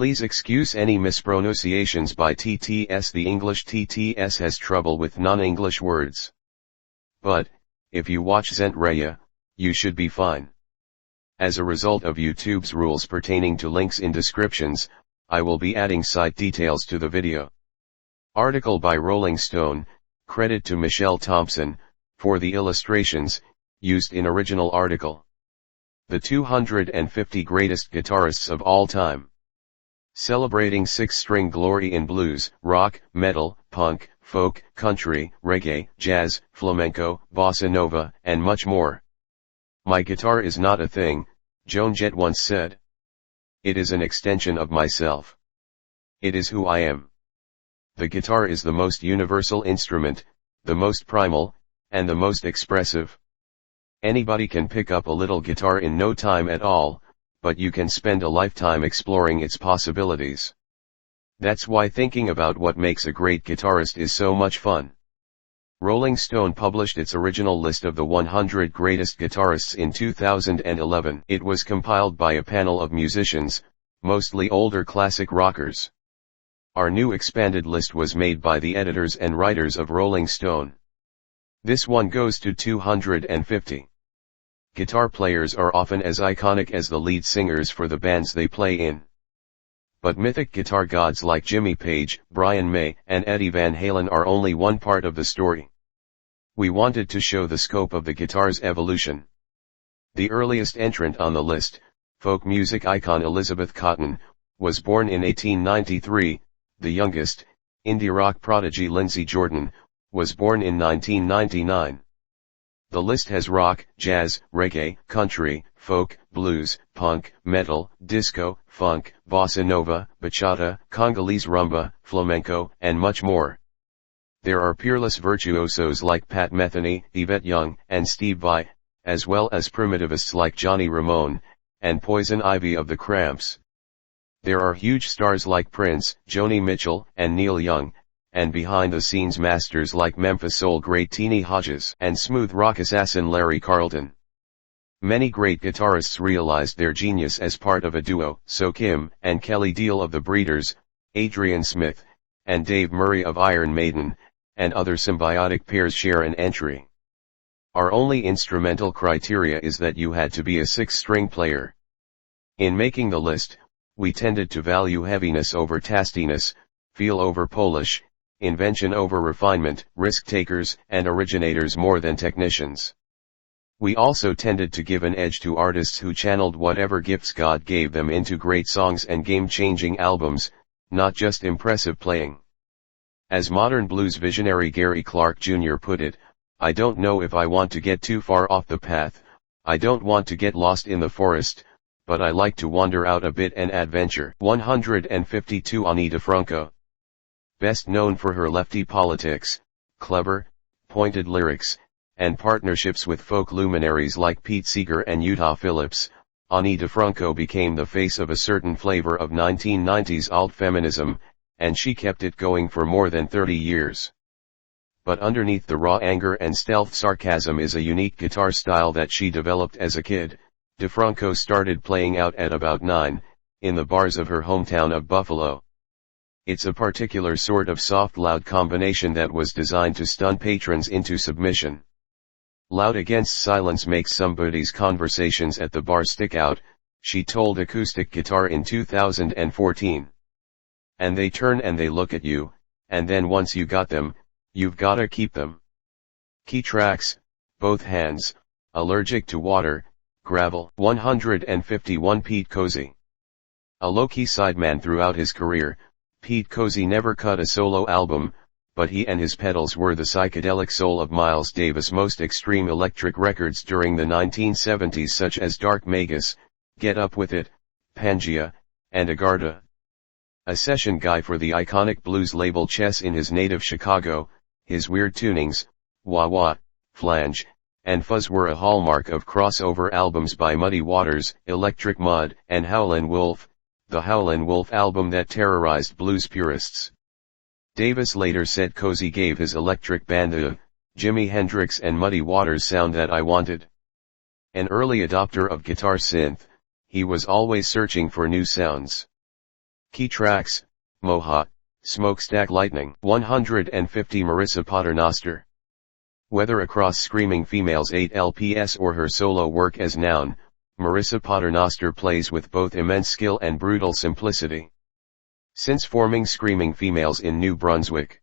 Please excuse any mispronunciations by TTS. The English TTS has trouble with non-English words. But, if you watch Zentraya, you should be fine. As a result of YouTube's rules pertaining to links in descriptions, I will be adding site details to the video. Article by Rolling Stone, credit to Michelle Thompson, for the illustrations, used in original article. The 250 Greatest Guitarists of All Time. Celebrating six-string glory in blues, rock, metal, punk, folk, country, reggae, jazz, flamenco, bossa nova, and much more. My guitar is not a thing, Joan Jett once said. It is an extension of myself. It is who I am. The guitar is the most universal instrument, the most primal, and the most expressive. Anybody can pick up a little guitar in no time at all, but you can spend a lifetime exploring its possibilities. That's why thinking about what makes a great guitarist is so much fun. Rolling Stone published its original list of the 100 greatest guitarists in 2011. It was compiled by a panel of musicians, mostly older classic rockers. Our new expanded list was made by the editors and writers of Rolling Stone. This one goes to 250. Guitar players are often as iconic as the lead singers for the bands they play in. But mythic guitar gods like Jimmy Page, Brian May, and Eddie Van Halen are only one part of the story. We wanted to show the scope of the guitar's evolution. The earliest entrant on the list, folk music icon Elizabeth Cotten, was born in 1893, the youngest, indie rock prodigy Lindsey Jordan, was born in 1999. The list has rock, jazz, reggae, country, folk, blues, punk, metal, disco, funk, bossa nova, bachata, Congolese rumba, flamenco, and much more. There are peerless virtuosos like Pat Metheny, Yvette Young, and Steve Vai, as well as primitivists like Johnny Ramone, and Poison Ivy of the Cramps. There are huge stars like Prince, Joni Mitchell, and Neil Young, and behind-the-scenes masters like Memphis Soul great Teenie Hodges and smooth rock assassin Larry Carlton. Many great guitarists realized their genius as part of a duo, so Kim and Kelly Deal of the Breeders, Adrian Smith, and Dave Murray of Iron Maiden, and other symbiotic pairs share an entry. Our only instrumental criteria is that you had to be a six-string player. In making the list, we tended to value heaviness over tastiness, feel over polish, invention over refinement, risk-takers and originators more than technicians. We also tended to give an edge to artists who channeled whatever gifts God gave them into great songs and game-changing albums, not just impressive playing. As modern blues visionary Gary Clark Jr. put it, I don't know if I want to get too far off the path, I don't want to get lost in the forest, but I like to wander out a bit and adventure. 152 Ani DiFranco. Best known for her lefty politics, clever, pointed lyrics, and partnerships with folk luminaries like Pete Seeger and Utah Phillips, Ani DiFranco became the face of a certain flavor of 1990s alt-feminism, and she kept it going for more than 30 years. But underneath the raw anger and stealth sarcasm is a unique guitar style that she developed as a kid. DiFranco started playing out at about 9, in the bars of her hometown of Buffalo. It's a particular sort of soft-loud combination that was designed to stun patrons into submission. Loud against silence makes somebody's conversations at the bar stick out, she told Acoustic Guitar in 2014. And they turn and they look at you, and then once you got them, you've gotta keep them. Key tracks, both hands, allergic to water, gravel. 151 Pete Cozy. A low-key sideman throughout his career, Pete Cozy never cut a solo album, but he and his pedals were the psychedelic soul of Miles Davis' most extreme electric records during the 1970s, such as Dark Magus, Get Up With It, Pangea, and Agartha. A session guy for the iconic blues label Chess in his native Chicago, his weird tunings, wah-wah, flange, and fuzz were a hallmark of crossover albums by Muddy Waters, Electric Mud, and Howlin' Wolf, the Howlin' Wolf album that terrorized blues purists. Davis later said Cozy gave his electric band the Jimi Hendrix and Muddy Waters sound that I wanted. An early adopter of guitar synth, he was always searching for new sounds. Key tracks: Moha, Smokestack Lightning. 150 Marissa Paternoster. Whether across Screaming Females 8 LPS or her solo work as Noun, Marissa Paternoster plays with both immense skill and brutal simplicity. Since forming Screaming Females in New Brunswick,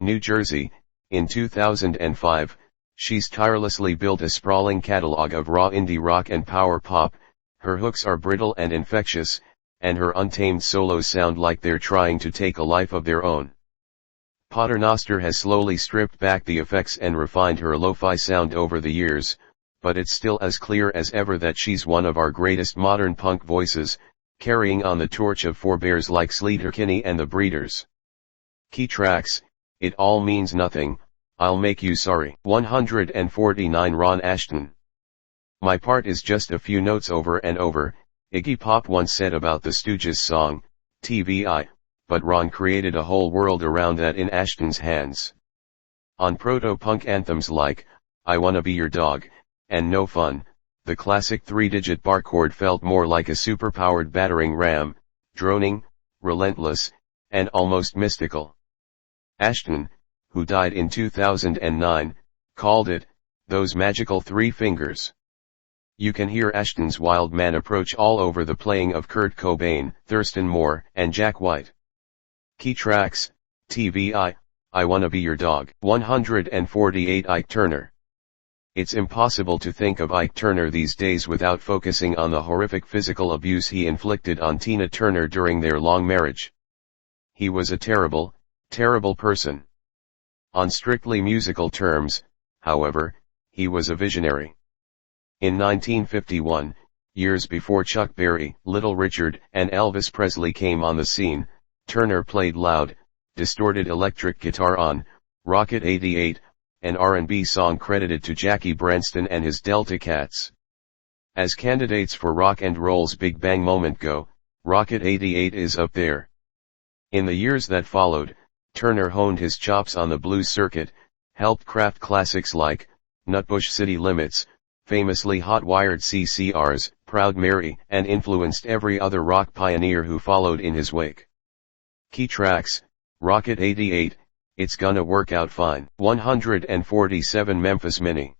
New Jersey, in 2005, she's tirelessly built a sprawling catalog of raw indie rock and power pop. Her hooks are brittle and infectious, and her untamed solos sound like they're trying to take a life of their own. Paternoster has slowly stripped back the effects and refined her lo-fi sound over the years, but it's still as clear as ever that she's one of our greatest modern punk voices, carrying on the torch of forebears like Sleater-Kinney and the Breeders. Key tracks: It All Means Nothing, I'll Make You Sorry. 149 Ron Ashton. My part is just a few notes over and over, Iggy Pop once said about the Stooges song, TVI, but Ron created a whole world around that in Ashton's hands. On proto-punk anthems like, I Wanna Be Your Dog, and No Fun, the classic three-digit bar chord felt more like a superpowered battering ram, droning, relentless, and almost mystical. Ashton, who died in 2009, called it, those magical three fingers. You can hear Ashton's wild man approach all over the playing of Kurt Cobain, Thurston Moore, and Jack White. Key tracks: TVI, I Wanna Be Your Dog. 148 Ike Turner. It's impossible to think of Ike Turner these days without focusing on the horrific physical abuse he inflicted on Tina Turner during their long marriage. He was a terrible, terrible person. On strictly musical terms, however, he was a visionary. In 1951, years before Chuck Berry, Little Richard, and Elvis Presley came on the scene, Turner played loud, distorted electric guitar on Rocket 88, an R&B song credited to Jackie Branston and his Delta Cats. As candidates for rock and roll's Big Bang moment go, Rocket 88 is up there. In the years that followed, Turner honed his chops on the blues circuit, helped craft classics like Nutbush City Limits, famously hot-wired CCR's Proud Mary, and influenced every other rock pioneer who followed in his wake. Key tracks: Rocket 88, It's Gonna Work Out Fine. 147 Memphis Minnie.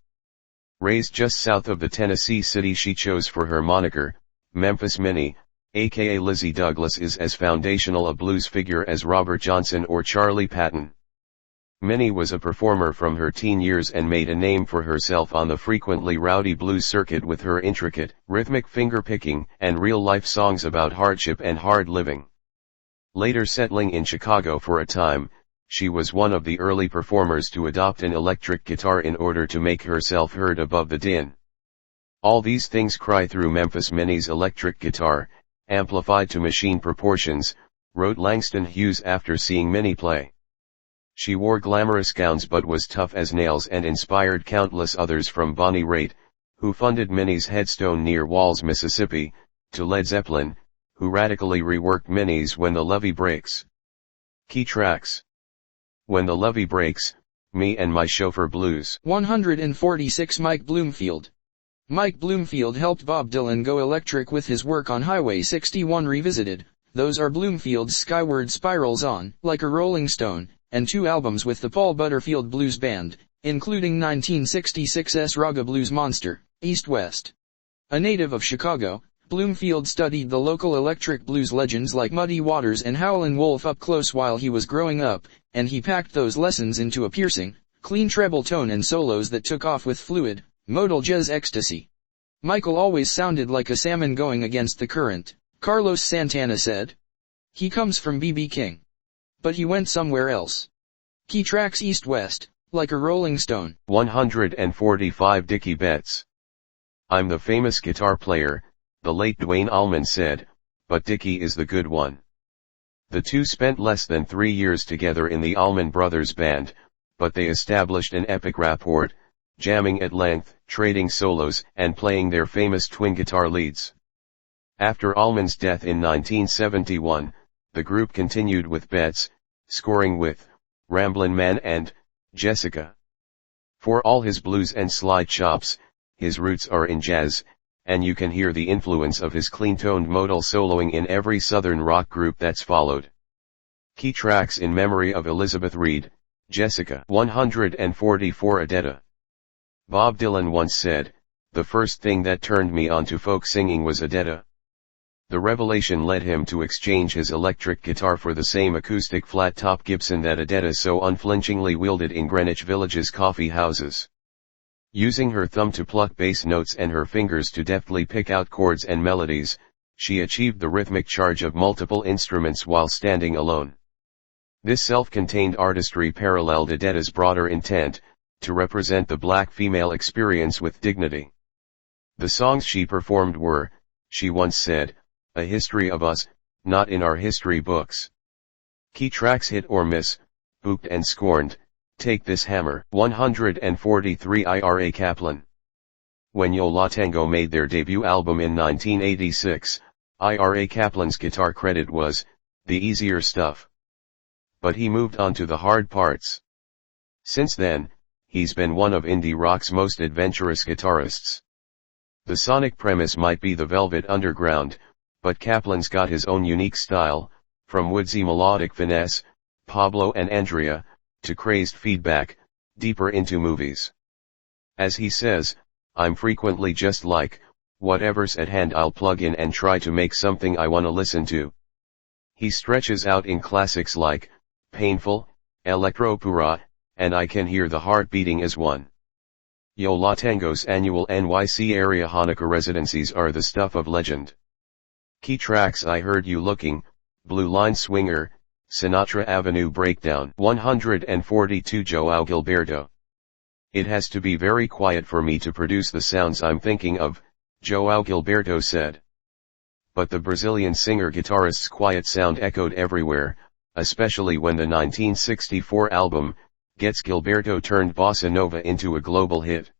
Raised just south of the Tennessee city she chose for her moniker, Memphis Minnie, aka Lizzie Douglas, is as foundational a blues figure as Robert Johnson or Charlie Patton. Minnie was a performer from her teen years and made a name for herself on the frequently rowdy blues circuit with her intricate, rhythmic finger-picking and real-life songs about hardship and hard living. Later settling in Chicago for a time, she was one of the early performers to adopt an electric guitar in order to make herself heard above the din. All these things cry through Memphis Minnie's electric guitar, amplified to machine proportions, wrote Langston Hughes after seeing Minnie play. She wore glamorous gowns but was tough as nails and inspired countless others from Bonnie Raitt, who funded Minnie's headstone near Walls, Mississippi, to Led Zeppelin, who radically reworked Minnie's When the Levee Breaks. Key tracks: When the Levee Breaks, Me and My Chauffeur Blues. 146 Mike Bloomfield. Mike Bloomfield helped Bob Dylan go electric with his work on Highway 61 Revisited. Those are Bloomfield's skyward spirals on Like a Rolling Stone, and 2 albums with the Paul Butterfield Blues Band, including 1966's Raga Blues Monster, East West. A native of Chicago, Bloomfield studied the local electric blues legends like Muddy Waters and Howlin' Wolf up close while he was growing up, and he packed those lessons into a piercing, clean treble tone and solos that took off with fluid, modal jazz ecstasy. Michael always sounded like a salmon going against the current, Carlos Santana said. He comes from B.B. King. But he went somewhere else. Key tracks: East West, Like a Rolling Stone. 145 Dickie Betts. I'm the famous guitar player, the late Duane Allman said, but Dickie is the good one. The two spent less than 3 years together in the Allman Brothers Band, but they established an epic rapport, jamming at length, trading solos, and playing their famous twin guitar leads. After Allman's death in 1971, the group continued with Betts, scoring with Ramblin' Man and Jessica. For all his blues and slide chops, his roots are in jazz, and you can hear the influence of his clean-toned modal soloing in every southern rock group that's followed. Key tracks in memory of Elizabeth Reed, Jessica. 144 Odetta. Bob Dylan once said, "The first thing that turned me on to folk singing was Odetta." The revelation led him to exchange his electric guitar for the same acoustic flat-top Gibson that Odetta so unflinchingly wielded in Greenwich Village's coffee houses. Using her thumb to pluck bass notes and her fingers to deftly pick out chords and melodies, she achieved the rhythmic charge of multiple instruments while standing alone. This self-contained artistry paralleled Odetta's broader intent, to represent the black female experience with dignity. The songs she performed were, she once said, a history of us, not in our history books. Key tracks hit or miss, booked and scorned, Take This Hammer. 143 Ira Kaplan. When Yo La Tengo made their debut album in 1986, Ira Kaplan's guitar credit was, the easier stuff. But he moved on to the hard parts. Since then, he's been one of indie rock's most adventurous guitarists. The sonic premise might be the Velvet Underground, but Kaplan's got his own unique style, from woodsy melodic finesse, Pablo and Andrea, to crazed feedback, deeper into movies. As he says, I'm frequently just like, whatever's at hand I'll plug in and try to make something I wanna listen to. He stretches out in classics like, Painful, Electropura, and I Can Hear the Heart Beating as one. Yo La Tengo's annual NYC area Hanukkah residencies are the stuff of legend. Key tracks I Heard You Looking, Blue Line Swinger, Sinatra Avenue Breakdown. 142 Joao Gilberto. It has to be very quiet for me to produce the sounds I'm thinking of, Joao Gilberto said. But the Brazilian singer-guitarist's quiet sound echoed everywhere, especially when the 1964 album, Gets Gilberto turned bossa nova into a global hit.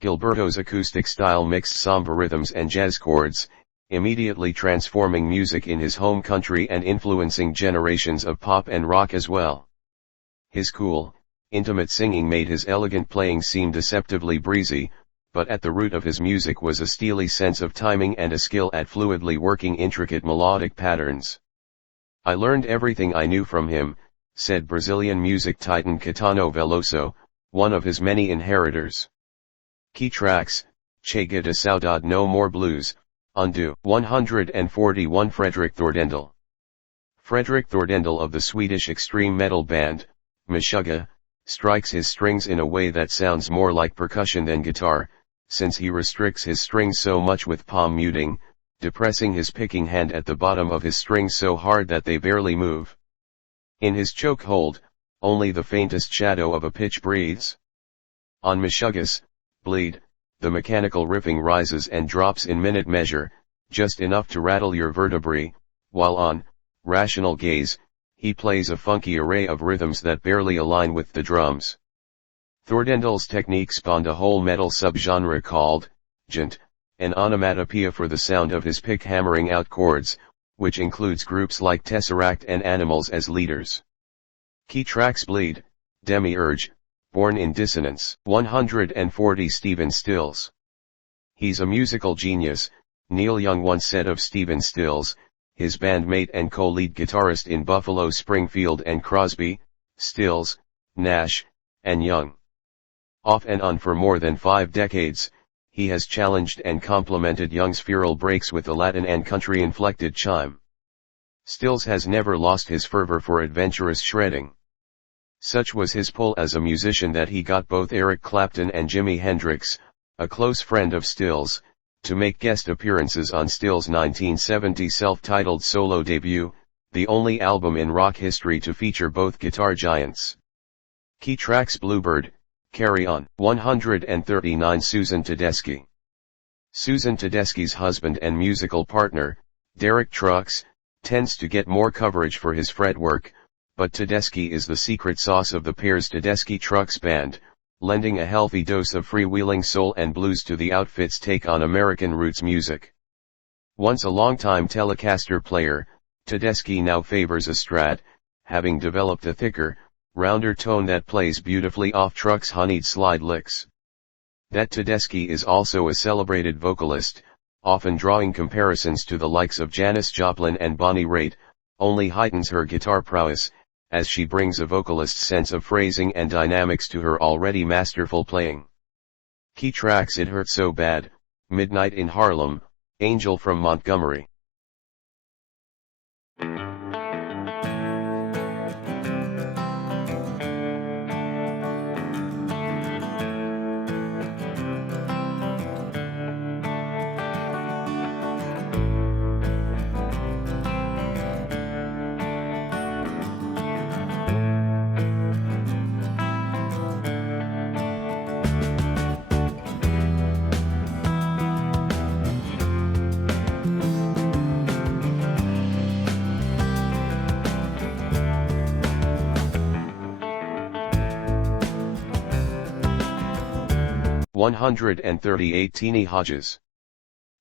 Gilberto's acoustic style mixed samba rhythms and jazz chords, immediately transforming music in his home country and influencing generations of pop and rock as well. His cool, intimate singing made his elegant playing seem deceptively breezy, but at the root of his music was a steely sense of timing and a skill at fluidly working intricate melodic patterns. I learned everything I knew from him, said Brazilian music titan Caetano Veloso, one of his many inheritors. Key tracks, Chega de Saudade No More Blues, Undo. 141 Fredrik Thordendal. Fredrik Thordendal of the Swedish extreme metal band, Meshuggah, strikes his strings in a way that sounds more like percussion than guitar, since he restricts his strings so much with palm muting, depressing his picking hand at the bottom of his strings so hard that they barely move. In his choke hold, only the faintest shadow of a pitch breathes. On Meshuggah's Bleed, the mechanical riffing rises and drops in minute measure, just enough to rattle your vertebrae, while on Rational Gaze, he plays a funky array of rhythms that barely align with the drums. Thordendal's technique spawned a whole metal subgenre called djent, an onomatopoeia for the sound of his pick hammering out chords, which includes groups like Tesseract and Animals as leaders. Key tracks Bleed, Demiurge, Born in Dissonance. 140 Stephen Stills. He's a musical genius, Neil Young once said of Stephen Stills, his bandmate and co-lead guitarist in Buffalo Springfield and Crosby, Stills, Nash, and Young. Off and on for more than 5 decades, he has challenged and complemented Young's feral breaks with a Latin and country-inflected chime. Stills has never lost his fervor for adventurous shredding. Such was his pull as a musician that he got both Eric Clapton and Jimi Hendrix, a close friend of Stills, to make guest appearances on Stills' 1970 self-titled solo debut, the only album in rock history to feature both guitar giants. Key tracks Bluebird, Carry On. 139 Susan Tedeschi. Susan Tedeschi's husband and musical partner, Derek Trucks, tends to get more coverage for his fretwork, but Tedeschi is the secret sauce of the pair's Tedeschi Trucks band, lending a healthy dose of freewheeling soul and blues to the outfit's take on American roots music. Once a longtime Telecaster player, Tedeschi now favors a Strat, having developed a thicker, rounder tone that plays beautifully off Trucks' honeyed slide licks. That Tedeschi is also a celebrated vocalist, often drawing comparisons to the likes of Janis Joplin and Bonnie Raitt, only heightens her guitar prowess, as she brings a vocalist's sense of phrasing and dynamics to her already masterful playing. Key tracks: It Hurt So Bad, Midnight in Harlem, Angel from Montgomery. (138) Teeny Hodges.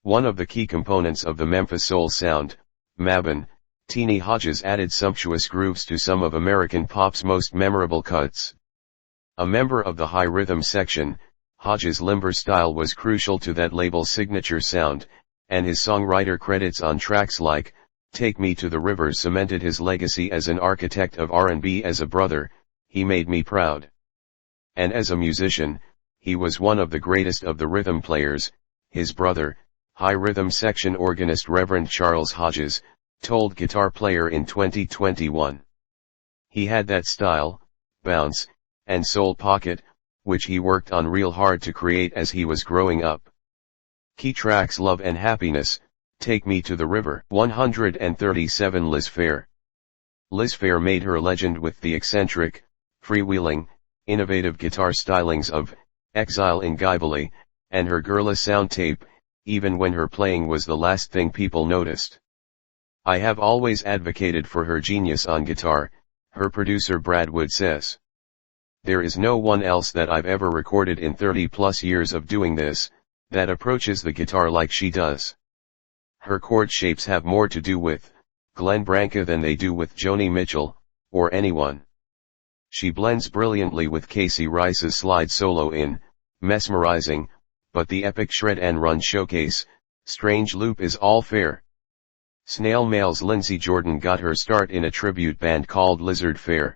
One of the key components of the Memphis soul sound, Mabon, Teeny Hodges added sumptuous grooves to some of American pop's most memorable cuts. A member of the high rhythm section, Hodges' limber style was crucial to that label's signature sound, and his songwriter credits on tracks like Take Me to the River cemented his legacy as an architect of R&B. As a brother, he made me proud. And as a musician, he was one of the greatest of the rhythm players. His brother, high rhythm section organist Reverend Charles Hodges, told Guitar Player in 2021. He had that style, bounce, and soul pocket, which he worked on real hard to create as he was growing up. Key tracks: Love and Happiness, Take Me to the River. 137 Liz Phair. Liz Phair made her legend with the eccentric, freewheeling, innovative guitar stylings of Exile in Givoli, and her Girla sound tape, even when her playing was the last thing people noticed. I have always advocated for her genius on guitar, her producer Brad Wood says. There is no one else that I've ever recorded in 30 plus years of doing this, that approaches the guitar like she does. Her chord shapes have more to do with Glenn Branca than they do with Joni Mitchell, or anyone. She blends brilliantly with Casey Rice's slide solo in Mesmerizing, but the epic Shred and Run showcase, Strange Loop, is all Phair. Snail Mail's Lindsey Jordan got her start in a tribute band called Lizard Phair.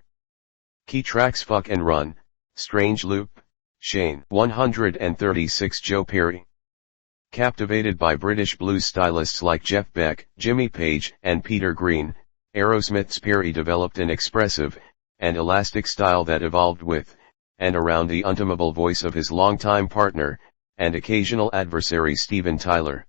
Key tracks: Fuck and Run, Strange Loop, Shane. 136 Joe Perry. Captivated by British blues stylists like Jeff Beck, Jimmy Page, and Peter Green, Aerosmith's Perry developed an expressive and elastic style that evolved with and around the untamable voice of his longtime partner and occasional adversary Steven Tyler.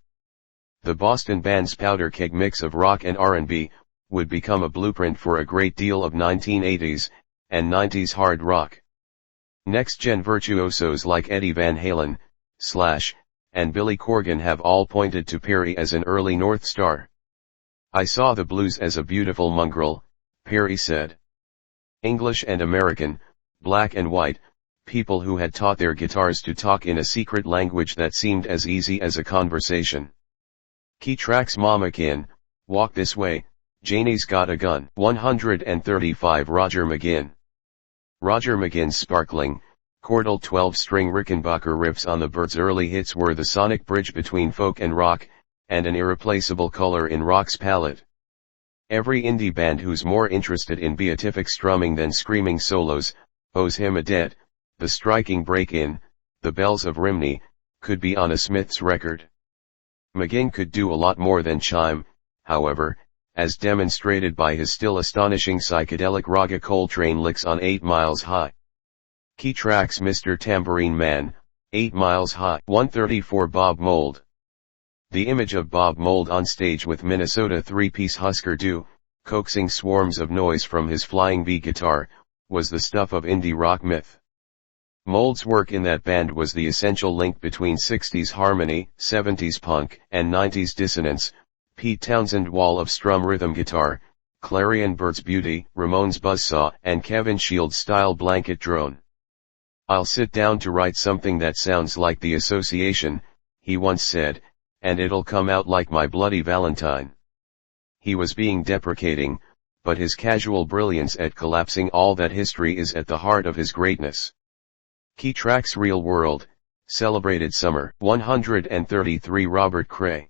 The Boston band's powder keg mix of rock and R&B would become a blueprint for a great deal of 1980s and 90s hard rock. Next-gen virtuosos like Eddie Van Halen, Slash, and Billy Corgan have all pointed to Perry as an early North Star. I saw the blues as a beautiful mongrel, Perry said. English and American, black and white, people who had taught their guitars to talk in a secret language that seemed as easy as a conversation. Key tracks: Mama Kin, Walk This Way, Janie's Got a Gun. 135 Roger McGuinn. Roger McGuinn's sparkling, chordal 12-string Rickenbacker riffs on the Byrds' early hits were the sonic bridge between folk and rock, and an irreplaceable color in rock's palette. Every indie band who's more interested in beatific strumming than screaming solos, owes him a debt. The striking break-in, The Bells of Rimney, could be on a Smiths record. McGuinn could do a lot more than chime, however, as demonstrated by his still astonishing psychedelic Raga Coltrane licks on 8 Miles High. Key tracks: Mr. Tambourine Man, 8 Miles High. 134 Bob Mould. The image of Bob Mould on stage with Minnesota three-piece Husker Du, coaxing swarms of noise from his flying V guitar, was the stuff of indie rock myth. Mould's work in that band was the essential link between 60s harmony, 70s punk, and 90s dissonance. Pete Townsend wall of strum rhythm guitar, Clarion Bird's Beauty, Ramones buzzsaw, and Kevin Shields style blanket drone. I'll sit down to write something that sounds like The Association, he once said, and it'll come out like My Bloody Valentine. He was being deprecating, but his casual brilliance at collapsing all that history is at the heart of his greatness. Key tracks: Real World, Celebrated Summer. 133 Robert Cray.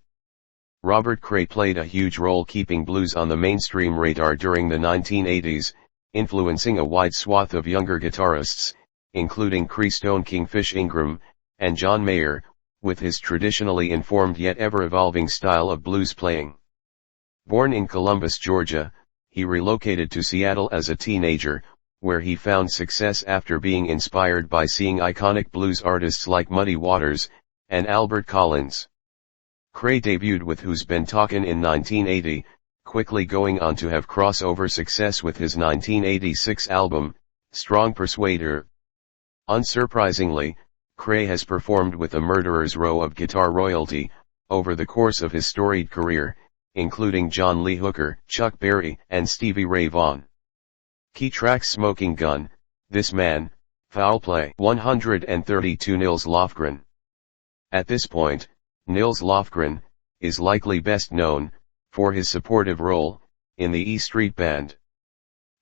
Robert Cray played a huge role keeping blues on the mainstream radar during the 1980s, influencing a wide swath of younger guitarists, including Keystone Kingfish Ingram, and John Mayer, with his traditionally informed yet ever-evolving style of blues playing. Born in Columbus, Georgia, he relocated to Seattle as a teenager, where he found success after being inspired by seeing iconic blues artists like Muddy Waters, and Albert Collins. Cray debuted with Who's Been Talkin' in 1980, quickly going on to have crossover success with his 1986 album, Strong Persuader. Unsurprisingly, Cray has performed with a murderer's row of guitar royalty, over the course of his storied career, including John Lee Hooker, Chuck Berry, and Stevie Ray Vaughan. Key tracks: Smoking Gun, This Man, Foul Play. 132 Nils Lofgren. At this point, Nils Lofgren is likely best known for his supportive role in the E Street Band.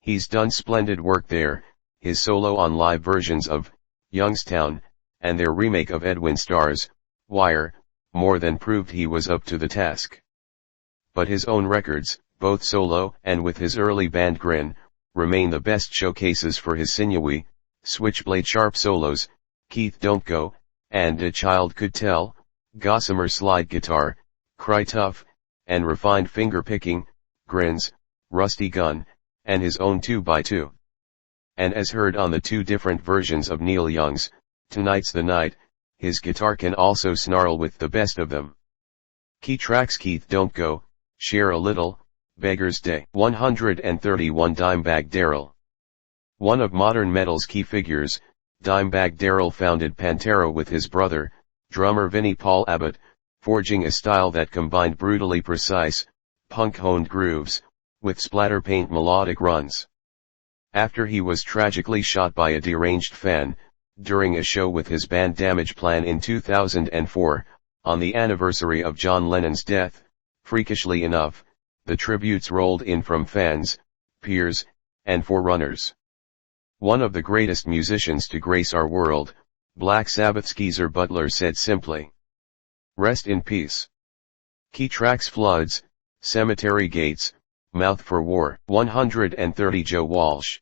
He's done splendid work there, his solo on live versions of Youngstown, and their remake of Edwin Starr's Wire, more than proved he was up to the task. But his own records, both solo and with his early band Grin, remain the best showcases for his sinewy, switchblade sharp solos, Keith Don't Go, and A Child Could Tell, gossamer slide guitar, Cry Tough, and refined finger-picking, Grin's, Rusty Gun, and his own 2x2. And as heard on the two different versions of Neil Young's Tonight's the Night, his guitar can also snarl with the best of them. Key tracks: Keith Don't Go, Share a Little, Beggar's Day. 131 Dimebag Darrell. One of modern metal's key figures, Dimebag Darrell founded Pantera with his brother, drummer Vinnie Paul Abbott, forging a style that combined brutally precise, punk-honed grooves, with splatter-paint melodic runs. After he was tragically shot by a deranged fan, during a show with his band Damage Plan in 2004, on the anniversary of John Lennon's death, freakishly enough, the tributes rolled in from fans, peers, and forerunners. One of the greatest musicians to grace our world, Black Sabbath's Geezer Butler said simply, "Rest in peace." Key tracks: Floods, Cemetery Gates, Mouth for War. 130 Joe Walsh.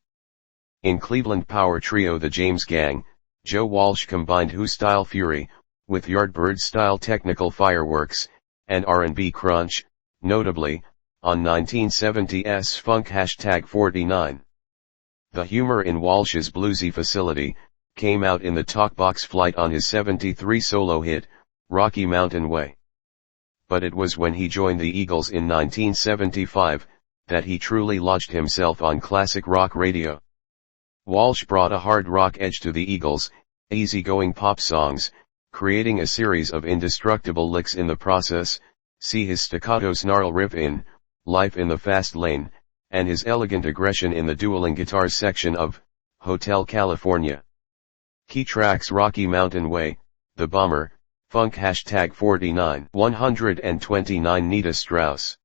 In Cleveland power trio The James Gang, Joe Walsh combined Who-style fury, with Yardbird-style technical fireworks, and R&B crunch, notably, on 1970's Funk #49. The humor in Walsh's bluesy facility came out in the talkbox flight on his '73 solo hit, Rocky Mountain Way. But it was when he joined the Eagles in 1975, that he truly lodged himself on classic rock radio. Walsh brought a hard rock edge to the Eagles' easygoing pop songs, creating a series of indestructible licks in the process. See his staccato snarl riff in Life in the Fast Lane, and his elegant aggression in the dueling guitars section of Hotel California. Key tracks: Rocky Mountain Way, The Bomber, Funk #49. 129 Nita Strauss.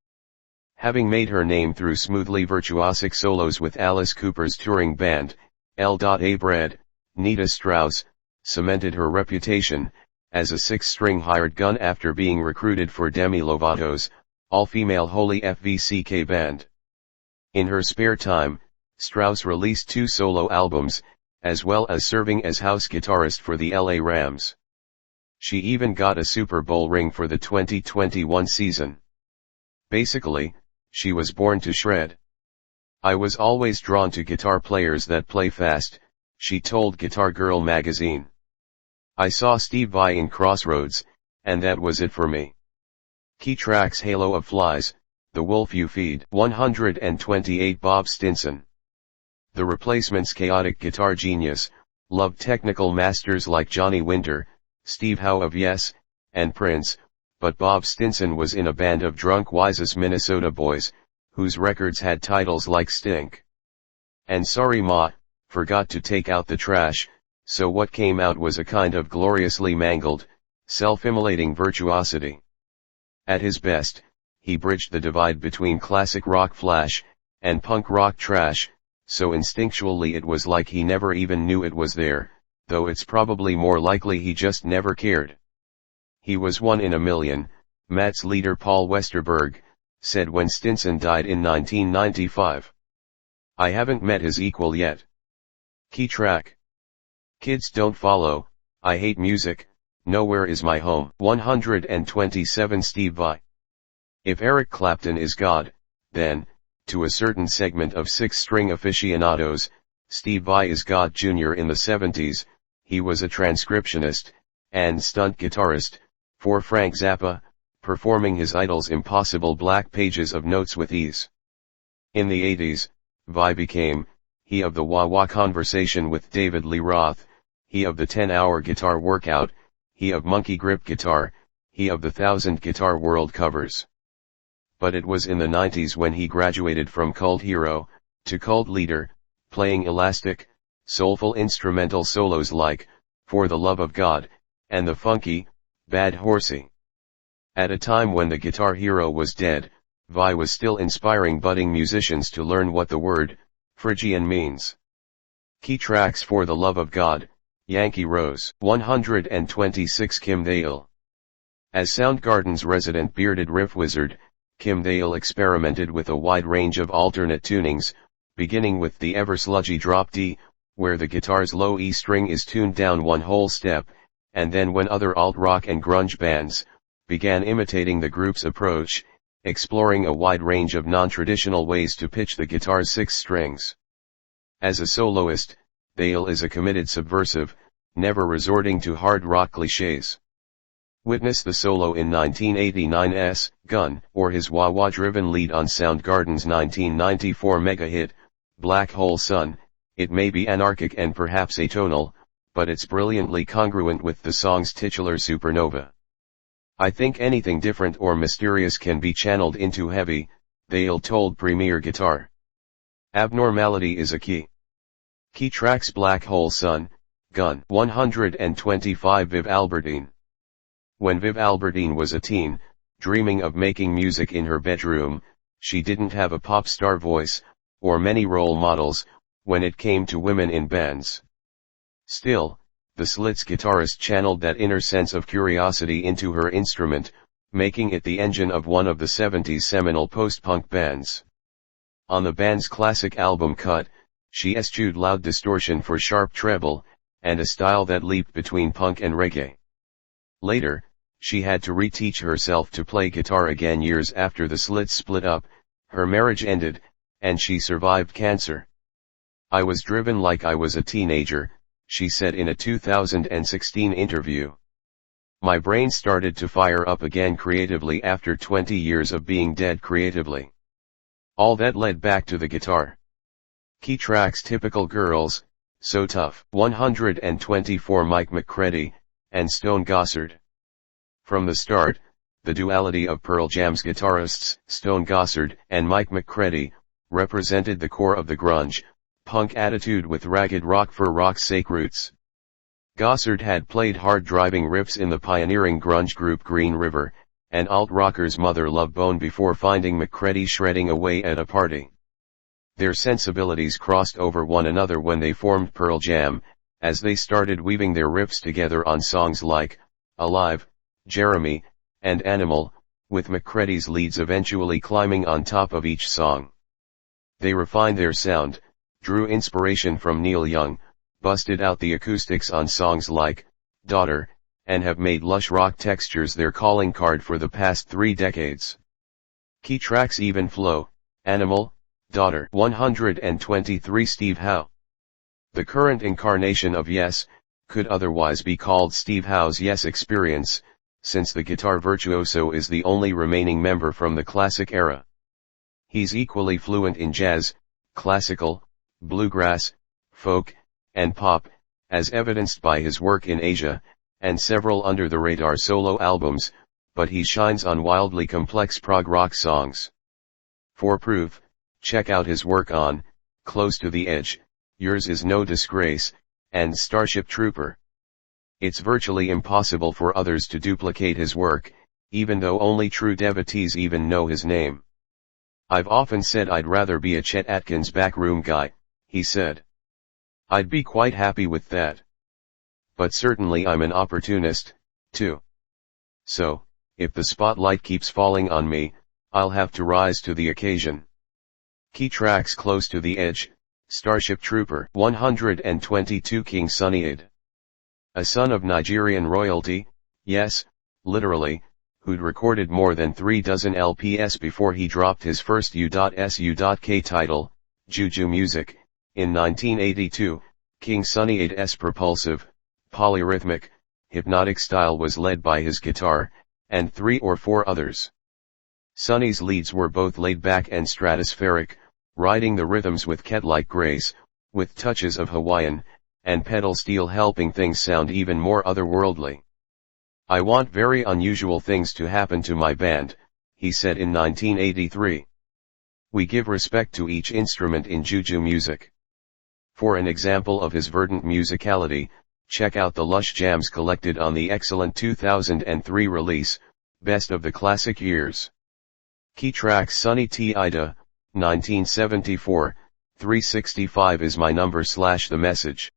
Having made her name through smoothly virtuosic solos with Alice Cooper's touring band, L.A. Bread, Nita Strauss cemented her reputation as a six-string hired gun after being recruited for Demi Lovato's all-female Holy FVCK band. In her spare time, Strauss released 2 solo albums, as well as serving as house guitarist for the LA Rams. She even got a Super Bowl ring for the 2021 season. Basically, she was born to shred. "I was always drawn to guitar players that play fast," she told Guitar Girl magazine. "I saw Steve Vai in Crossroads, and that was it for me." Key tracks: Halo of Flies, The Wolf You Feed. 128 Bob Stinson. The Replacement's chaotic guitar genius, loved technical masters like Johnny Winter, Steve Howe of Yes, and Prince, but Bob Stinson was in a band of drunk Wise's Minnesota boys, whose records had titles like Stink and Sorry Ma, Forgot to Take Out the Trash, so what came out was a kind of gloriously mangled, self-immolating virtuosity. At his best, he bridged the divide between classic rock flash and punk rock trash, so instinctually it was like he never even knew it was there, though it's probably more likely he just never cared. He was one in a million, Matt's leader Paul Westerberg said when Stinson died in 1995. I haven't met his equal yet. Key track. Kids don't follow, I hate music, nowhere is my home. 127 Steve Vai. If Eric Clapton is God, then, to a certain segment of six-string aficionados, Steve Vai is God Jr. In the 70s, he was a transcriptionist, and stunt guitarist, for Frank Zappa, performing his idol's impossible black pages of notes with ease. In the 80s, Vai became, he of the wah-wah conversation with David Lee Roth, he of the 10-hour guitar workout, he of monkey grip guitar, he of the 1,000 Guitar World covers. But it was in the 90s when he graduated from cult hero, to cult leader, playing elastic, soulful instrumental solos like, For the Love of God, and the funky, Bad Horsey. At a time when the guitar hero was dead, Vai was still inspiring budding musicians to learn what the word, Phrygian means. Key tracks For the Love of God, Yankee Rose. 126 Kim Thayil. As Soundgarden's resident bearded riff wizard, Kim Thayil experimented with a wide range of alternate tunings, beginning with the ever-sludgy drop D, where the guitar's low E string is tuned down one whole step, and then when other alt-rock and grunge bands began imitating the group's approach, exploring a wide range of non-traditional ways to pitch the guitar's six strings. As a soloist, Thayil is a committed subversive, never resorting to hard rock clichés. Witness the solo in 1989's Gun, or his wah-wah-driven lead on Soundgarden's 1994 mega-hit, Black Hole Sun. It may be anarchic and perhaps atonal, but it's brilliantly congruent with the song's titular supernova. I think anything different or mysterious can be channeled into heavy, Thayil told Premier Guitar. Abnormality is a key. Key tracks Black Hole Sun, Gun. 125 Viv Albertine. When Viv Albertine was a teen, dreaming of making music in her bedroom, she didn't have a pop star voice, or many role models, when it came to women in bands. Still, the Slits guitarist channeled that inner sense of curiosity into her instrument, making it the engine of one of the 70s seminal post-punk bands. On the band's classic album Cut, she eschewed loud distortion for sharp treble, and a style that leaped between punk and reggae. Later, she had to reteach herself to play guitar again years after the Slits split up, her marriage ended, and she survived cancer. I was driven like I was a teenager, she said in a 2016 interview. My brain started to fire up again creatively after 20 years of being dead creatively. All that led back to the guitar. Key tracks Typical Girls, So Tough. 124 Mike McCready, and Stone Gossard. From the start, the duality of Pearl Jam's guitarists, Stone Gossard and Mike McCready, represented the core of the grunge, punk attitude with ragged rock for rock's sake roots. Gossard had played hard-driving riffs in the pioneering grunge group Green River, and alt-rocker's Mother Love Bone before finding McCready shredding away at a party. Their sensibilities crossed over one another when they formed Pearl Jam, as they started weaving their riffs together on songs like Alive, Jeremy, and Animal, with McCready's leads eventually climbing on top of each song. They refined their sound, drew inspiration from Neil Young, busted out the acoustics on songs like Daughter, and have made lush rock textures their calling card for the past 3 decades. Key tracks Even Flow, Animal, Daughter. 123 Steve Howe. The current incarnation of Yes, could otherwise be called Steve Howe's Yes Experience, since the guitar virtuoso is the only remaining member from the classic era. He's equally fluent in jazz, classical, bluegrass, folk, and pop, as evidenced by his work in Asia, and several under-the-radar solo albums, but he shines on wildly complex prog rock songs. For proof, check out his work on Close to the Edge, Yours Is No Disgrace, and Starship Trooper. It's virtually impossible for others to duplicate his work, even though only true devotees even know his name. I've often said I'd rather be a Chet Atkins backroom guy, he said. I'd be quite happy with that. but certainly I'm an opportunist, too. So, if the spotlight keeps falling on me, I'll have to rise to the occasion. Key tracks close to the edge, Starship Trooper 122 King Sunny Ade. A son of Nigerian royalty, yes, literally, who'd recorded more than 36 LPs before he dropped his first U.S.U.K title, Juju Music, in 1982, King Sunny Ade's propulsive, polyrhythmic, hypnotic style was led by his guitar, and 3 or 4 others. Sunny's leads were both laid-back and stratospheric, riding the rhythms with cat-like grace, with touches of Hawaiian, and pedal steel helping things sound even more otherworldly. I want very unusual things to happen to my band, he said in 1983. We give respect to each instrument in Juju Music. For an example of his verdant musicality, check out the lush jams collected on the excellent 2003 release, Best of the Classic Years. Key tracks: Sunny T. Ida, 1974, 365 is my number / the message.